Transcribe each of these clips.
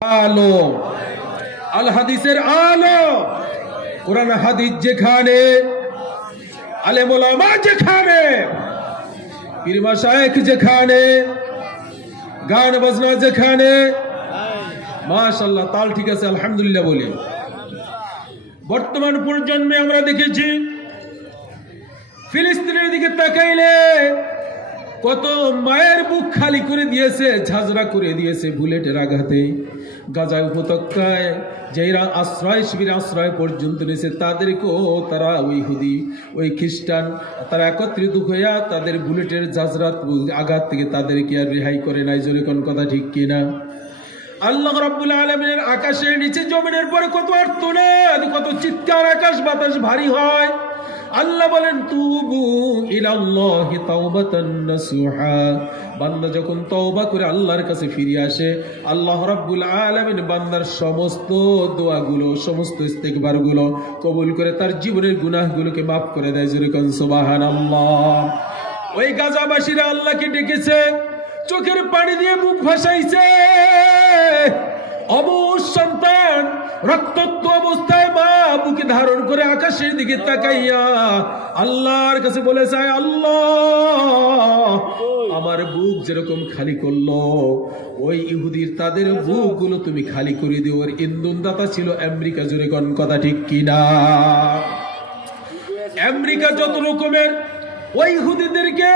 আলো আল হাদিসের আলো কোরআন হাদিস যেখানে আলেম ওলামা যেখানে পীর মাশায়েখ যেখানে গান বাজনা যেখানে মাশাআল্লাহ তাল ঠিক আছে আলহামদুলিল্লাহ বলি। বর্তমান প্রজন্মে আমরা দেখেছি ফিলিস্তিনের দিকে তাকাইলে কত মায়ের বুক খালি করে দিয়েছে, ঝাঁঝরা করে দিয়েছে বুলেটের আঘাতে। গাজা উপত্যকায় যারা আশ্রয় শিবির আশ্রয় পর্যন্ত নিয়েছে তাদেরকেও তারা ওই ইহুদি ওই খ্রিস্টান তারা একত্রিত হইয়া তাদের বুলেটের ঝাঁঝরা আঘাত থেকে তাদেরকে আর রেহাই করে নাই। জোরে কোন কথা ঠিক কিনা? আল্লাহ রাব্বুল আলামিনের আকাশের নিচে জমিনের পরে কত আর্তনাদ, কত চিৎকার, আকাশ বাতাস ভারী হয়। আল্লাহ বলেন তুবু ইলাল্লাহি তাওবাতান নাসুহা। বান্দা যখন তওবা করে আল্লাহর কাছে ফিরে আসে, আল্লাহ রাব্বুল আলামিন বান্দার সমস্ত দোয়াগুলো সমস্ত ইস্তেগফারগুলো কবুল করে তার জীবনের গুনাহগুলোকে maaf করে দেয়। জোরে কোন সুবহানাল্লাহ। ওই গাজাবাসীরা আল্লাহকে ডেকেছে, চোখের পানি দিয়ে বুক ভাসাইছে। অবশ সন্তান রক্তাক্ত অবস্থায় মা বুকে ধারণ করে আকাশের দিকে তাকাইয়া আল্লাহর কাছে বলে যায়, আল্লাহ আমার বুক যেরকম খালি করলো ওই ইহুদির তাদের বুকগুলো তুমি খালি করে দিও। ওর ইন্ধনদাতা ছিল আমেরিকা। জোরে কোন কথা ঠিক কিনা? আমেরিকা যত রকমের ওই ইহুদিদেরকে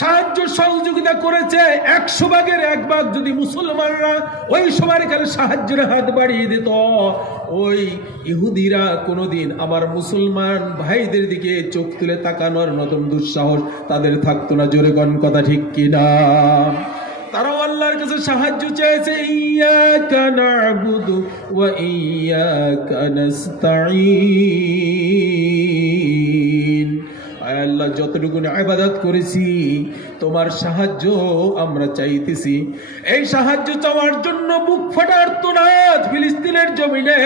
সাহায্য সহযোগিতা করেছে, 100 ভাগের 1 ভাগ যদি মুসলমানরা ওই সময়কালে সাহায্যের হাত বাড়িয়ে দিত, ওই ইহুদিরা কোনোদিন আমার মুসলমান ভাইদের দিকে চোখ তুলে তাকানোর মতন দুঃসাহস তাদের থাকতো না। জোরে কোন কথা ঠিক কিনা? তারাও আল্লাহর কাছে সাহায্য চেয়েছে। ইয়াকা না'বুদু ওয়া ইয়াকা নাস্তাঈন। আল্লাহ যতটুকু ইবাদত করেছি তোমার সাহায্য আমরা চাইতেছি। এই সাহায্য চাওয়ার জন্য বুক ফাটা আর্তনাদ ফিলিস্তিনের জমিনে,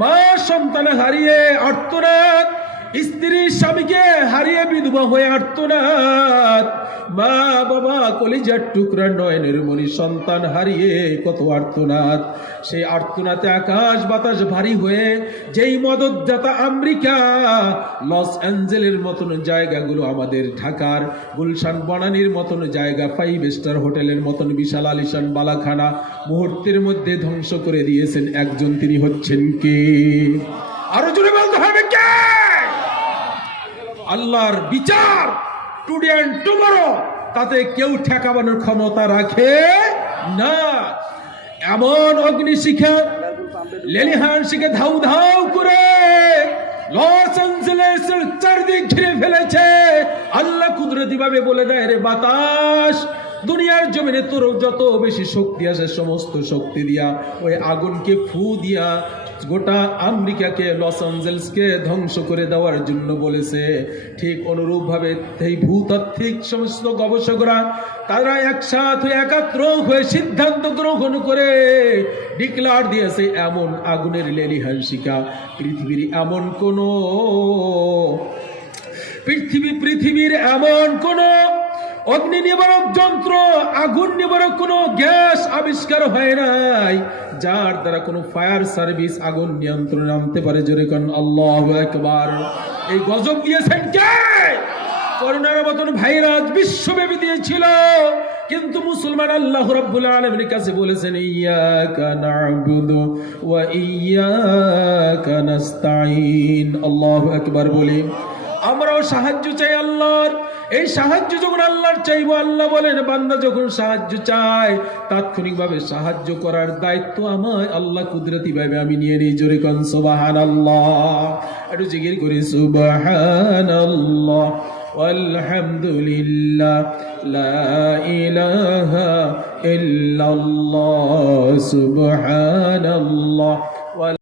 মা সন্তান হারিয়ে আর্তনাদ, স্ত্রী স্বামীকে হারিয়ে বিধবা হয়ে আর্তনাদ, মা বাবা কলিজার টুকরা নয়নের মনি সন্তান হারিয়ে কত আর্তনাদ। সেই আর্তনাতে আকাশ বাতাস ভারী হয়ে যেই মদতদাতা আমেরিকা লস অ্যাঞ্জেলের মতন জায়গাগুলো, আমাদের ঢাকার গুলশান বনানীর মতন জায়গা, 5 স্টার হোটেলের মতন বিশাল আলিশান বালাখানা মুহূর্তের মধ্যে ধ্বংস করে দিয়েছেন একজন। তিনি হচ্ছেন কে? আরো জোরে বলতে হবে কে? আল্লাহর বিচার টুডে এন্ড টুমরো, তাতে কেউ ঠেকানোর ক্ষমতা রাখে না। এমন অগ্নিশিখা লেলিহান শিখে ধাউ ধাউ করে লস অ্যাঞ্জেলেসের চারদিক ঘিরে ফেলেছে। আল্লাহ কুদরতি ভাবে বলে দেয়, রে বাতাস, দুনিয়ার জমিনে তোর যত বেশি শক্তি আছে সমস্ত শক্তি দিয়া ওই আগুনকে ফু দিয়া গোটা আমেরিকাকে লস অ্যাঞ্জেলসকে ধ্বংস করে দেওয়ার জন্য বলেছে। ঠিক অনুরূপ ভাবে এই ভূতাত্ত্বিক সমস্ত গবেষকরা তারা একসাথে একাত্র হয়ে সিদ্ধান্ত গ্রহণ করে ডিক্লার দিয়েছে, এমন আগুনের লেলিহান শিখা পৃথিবীর এমন কোন পৃথিবীর এমন কোন অগ্নি নিবারক যন্ত্র, আগুন নিবারক কোনো গ্যাস আবিষ্কার হয় নাই যার দ্বারা কোনো ফায়ার সার্ভিস আগুন নিয়ন্ত্রণে আনতে পারে। জোরে কোন আল্লাহু আকবার। এই গজব দিয়েছেন কে? করোনার মতন ভাইরাস বিশ্বব্যাপী দিয়েছিল, কিন্তু মুসলমান আল্লাহ রাব্বুল আলামিনের কাছে বলেছেন, ইয়াকা না'বুদু ওয়া ইয়াকা নাস্তাঈন। আল্লাহু আকবার বলি। আমরাও সাহায্য চাই আল্লাহর। এই সাহায্য যখন আল্লাহর চাইবো, আল্লাহ বলেন বান্দা যখন সাহায্য চায় তাৎক্ষণিকভাবে সাহায্য করার দায়িত্ব আমায় আল্লাহ কুদরতি ভাবে আমি নিয়ে নিই। জোরে কোন সুবহানাল্লাহ। একটু জিকির করি সুবহানাল্লাহ ওয়ালহামদুলিল্লাহ লা ইলাহা ইল্লাল্লাহ সুবহানাল্লাহ